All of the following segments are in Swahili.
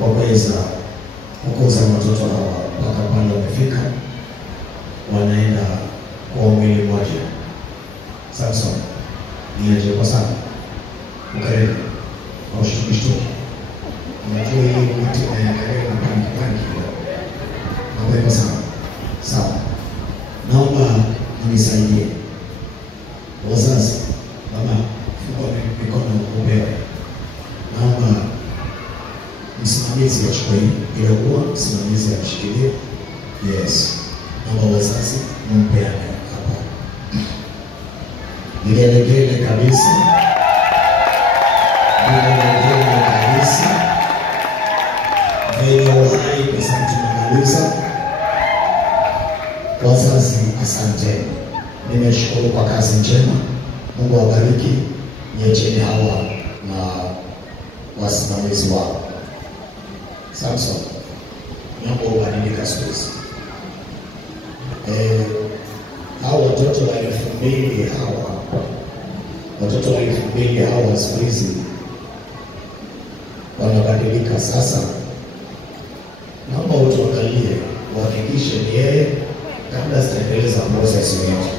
waweza kukuza watoto hawa mpaka pale wamefika, wanaenda kwa mwili mmoja. Samson, niaje kwa sana. Ukaribu. Au shukishtu. Unajua hii mti ya karibu na pangi. Naomba sana. Sawa. Naomba mnisaidie. Wazazi, baba, fungua mikono upewe. Naomba msimamizi achukue ile nguo, msimamizi amshikilie. Yes. Naomba wazazi mpeane hapa. Vigelegele kabisa. Vigelegele kabisa. Venye uhai pesa tunamaliza. Wazazi, asante. Nimeshukuru kwa kazi njema. Mungu awabariki. Niacheni hawa na wasimamizi wao. Samson, naomba ubadilika siku hizi. Hao watoto wa 2000 hawa, watoto wa 2000 hawa siku hizi wanabadilika sasa. Naomba utuangalie, uhakikishe ni yeye kabla sijaendeleza process yetu.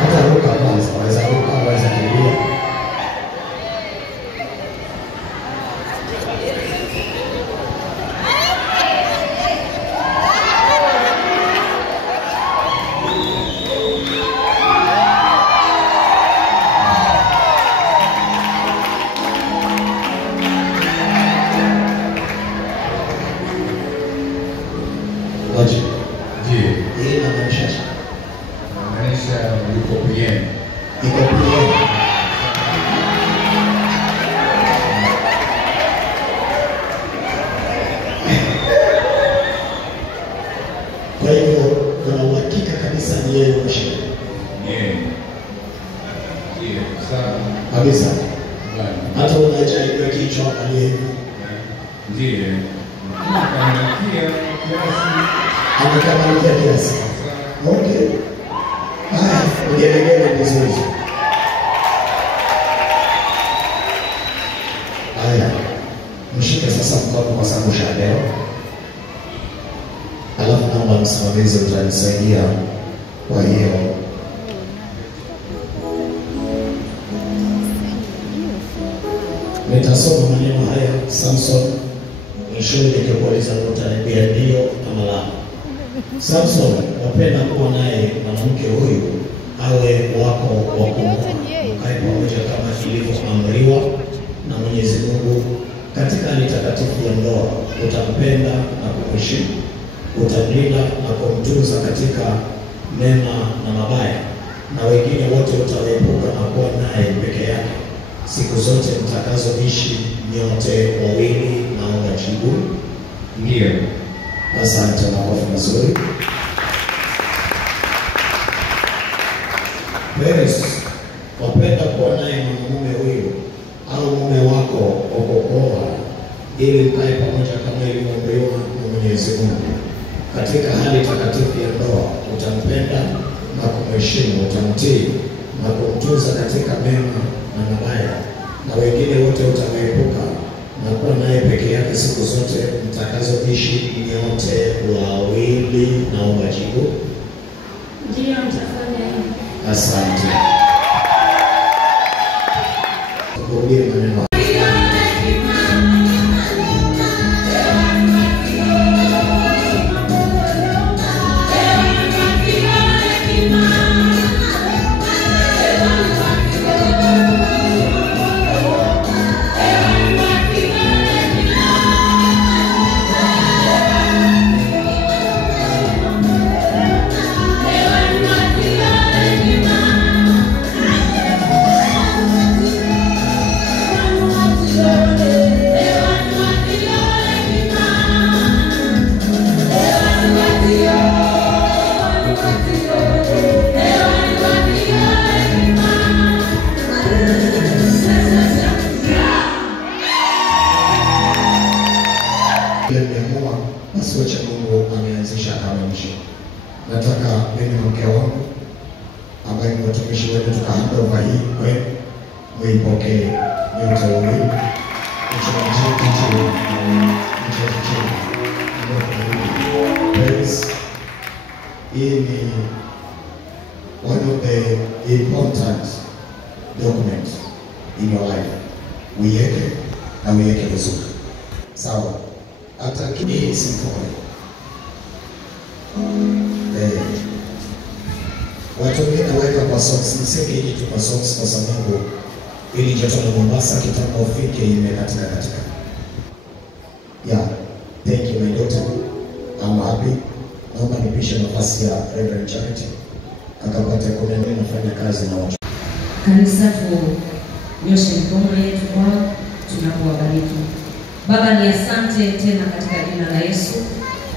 Hata ruka kwanza, waweza ruka, waweza kimbia. Kwa hivyo kuna uhakika kabisa ni yeye mshindi. Kabisa. Hata unaacha ile kichwa aliye. Ndiye. Anakamaliza kiasi. Okay. Ugelegele vizuri. Haya. Mshike sasa mkono kwa sababu shaelewa. Alafu naomba msimamizi utanisaidia kwa hiyo. Nitasoma maneno haya. Samson, mwishowe nikikuuliza utaniambia ndio ama la. Samson, wapenda kuwa naye mwanamke huyu awe wako wa kuoa, mkae pamoja kama ilivyoamriwa na Mwenyezi Mungu katika hali takatifu ya ndoa. Utampenda na kumheshimu, utamlinda na kumtunza katika mema na mabaya, na wengine wote utaepuka na kuwa naye peke yake siku zote mtakazoishi nyote wawili. Naomba jibu. Ndio. Asante, makofi mazuri. Peres, wapenda kuwa naye mwanamume huyu au mume wako okokoa, ili mkae pamoja kama ilivyoamriwa na Mwenyezi Mungu katika hali takatifu ya ndoa. Utampenda na kumheshimu, utamtii na kumtunza katika mema na mabaya, na wengine wote utawaepuka na kuwa naye peke yake siku zote mtakazoishi nyote wawili. Naomba jibu. Ndio, mtafanya hivyo. Asante. Turudie maneno. Nimeamua basi wacha Mungu ameanzisha kama mwisho. Nataka mimi na mke wangu ambaye ni watumishi wetu tukahanda hii kwenu muipokee. in one of the important documents in your life. Uiweke na uiweke vizuri. Sawa. Hata kile simple. Watu wengine weka kwa socks, niseke hili tu kwa socks kwa sababu ili joto la Mombasa kitambo ufike imekatika katika. Yeah, thank you my daughter. I'm happy. Naomba nipishe nafasi ya Reverend Charity akapata kuendelea nafanya kazi na watu. Kanisa tunyoshe mikono yetu kwao tunapowabariki. Baba, ni asante tena katika jina la Yesu.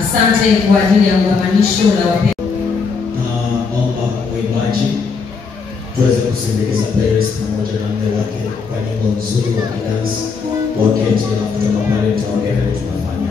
Asante kwa ajili ya ungamanisho la wapendwa. Naomba uimbaji tuweze kusindikiza Paris pamoja na mume wake kwa nyimbo nzuri wa kidansi wakati na kutoka pale tutaongea na tunafanya.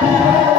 Thank you.